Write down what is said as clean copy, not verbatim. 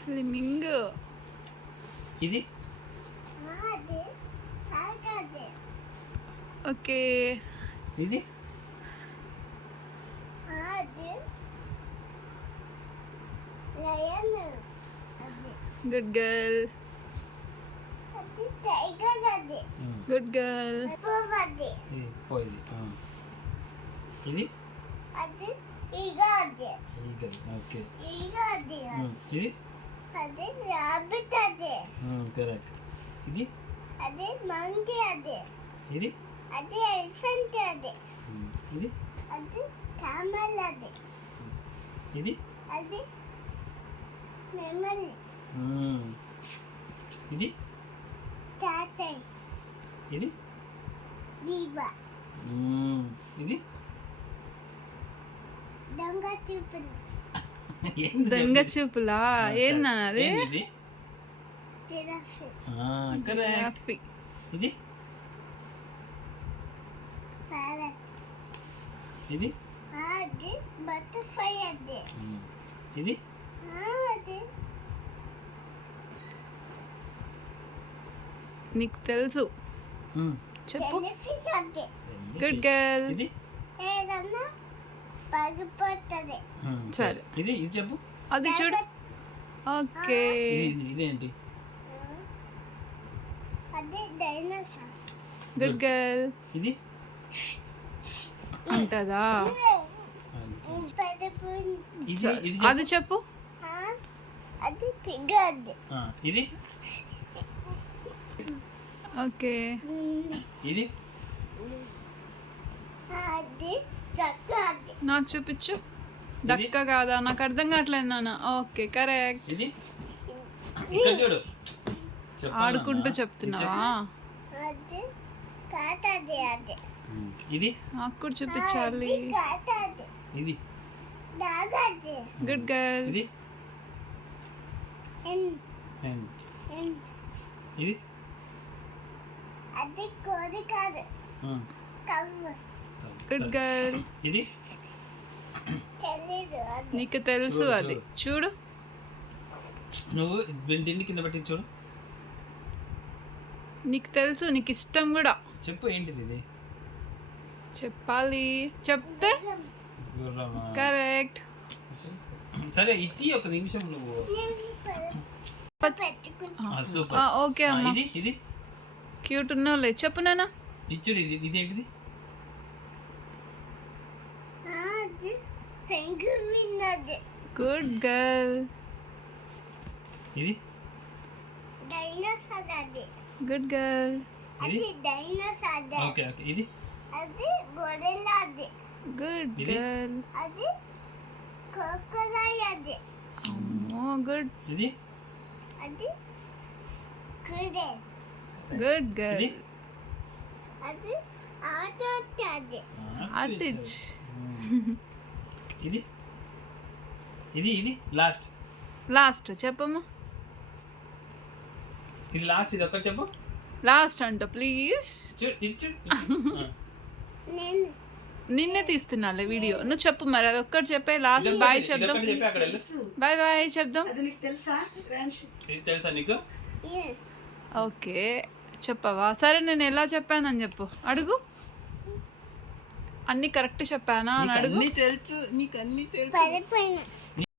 Flamingo. ఇది okay. ఇది good girl. Good girl. పోయింది. ఇది ఓకే. ఇది కరెక్ట్. ఇది ఇది ఇది ఇది ఇది ఇది ఇది దొంగ చూపులా? ఏంది అది? కరెక్ట్. ఇది ఇది ఇది నీకు తెలుసు, చెప్పు. Good girl. ఇది సరే, ఇది ఇది చెప్పు. అది చూడు. ఓకే. ఇదేంటి? Good girl. ఇది అంటదా? అది చెప్పు. ఇది ఓకే. ఇది నాకు చూపించు. డక్క కాదా? నాకు అర్థం కావట్లేదు నాన్న. Okay, correct. ఇది ఇక్కడ చూడు. ఆడుకుంటూ చెప్తున్నావా? ఇది నాకు కూడా చూపించాలి. ఇది గుడ్ గర్ల్. ఇది ఇది గుడ్ గర్ల్. ఇది నీకు తెలుసు అది. చూడు. నువ్వు దీన్ని కింద పెట్టి చూడు. నీకు తెలుసు, నీకు ఇష్టం కూడా. చెప్పు ఏంటిది? ఇది చెప్పాలి. చెప్తే కరెక్ట్. సరే, ఇది ఒక నిమిషం నువ్వు. ఓకే అమ్మా. ఇది ఇది క్యూట్ ఉన్నావులే. చెప్పు నాన్న. ఇచ్చుడు. ఇది ఇది ఏంటిది? Good girl. ఇది గుడ్ గర్ల్. Okay okay. ఇది గుడ్ గర్ల్. అమ్మో, గుడ్. ఇది గుడ్ గర్ల్. ఇది అటిచ్. ఇది ఇది ఇది లాస్ట్. లాస్ట్ చెప్పమ్మా. ఇది లాస్ట్. ఇది ఒక్కటి చెప్పు. లాస్ట్ అంట ప్లీజ్. చూడు ఇది చూడు. నిన్నే తీస్తున్నాలే వీడియో. నువ్వు చెప్పు మరి. అది ఒక్కటి చెప్పే. లాస్ట్ బాయ్ చెప్దాం. బాయ్ బాయ్ చెప్దాం. ఇది తెలుసా నీకు? ఓకే, చెప్పవా? సరే, నేను ఎలా చెప్పానని చెప్పు. అడుగు. అన్ని కరెక్ట్ చెప్పానా అని అడుగు. తెలుసు, నీకు అన్ని తెలుసు.